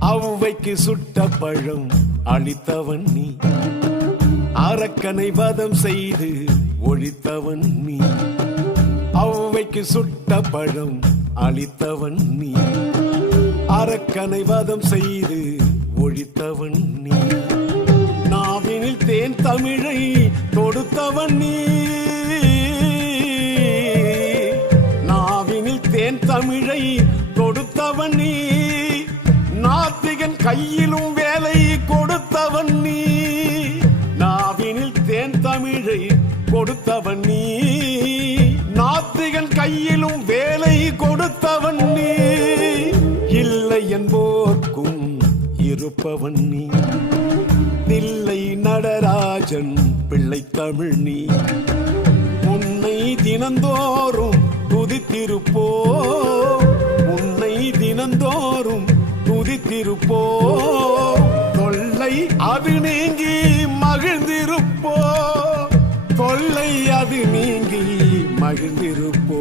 அவ்வைக்கு சுட்ட பழம் அளித்தவன் நீ, அரக்கனை வதம் செய்து ஒழித்தவன் நீ. அவ்வைக்கு சுட்ட பழம் அளித்தவன் நீ, அரக்கனை வதம் செய்து ஒழித்தவன் நீ. நாவினில் தேன் தமிழை தொடுத்தவன் நீ, நாவினில் தேன் தமிழை தொடுத்தவன் நீ. நாத்திகன் கையிலும் வேலை கொடுத்தவன் நீ, நாவினில் தேன் தமிழை கொடுத்தவன் நீ. நாத்திகன் கையிலும் வேலை கொடுத்தவன் நீ, இல்லை என்போர்க்கும் இருப்பவன் நீ. தில்லை நடராஜன் பிள்ளை தமிழ் நீ, உன்னை தினந்தோறும் துதித்திருப்போ, உன்னை தினந்தோறும் துதித்திருப்போ. தொல்லை அது நீங்கி மகிழ்ந்திருப்போ, தொல்லை அது நீங்கி மகிழ்ந்திருப்போ.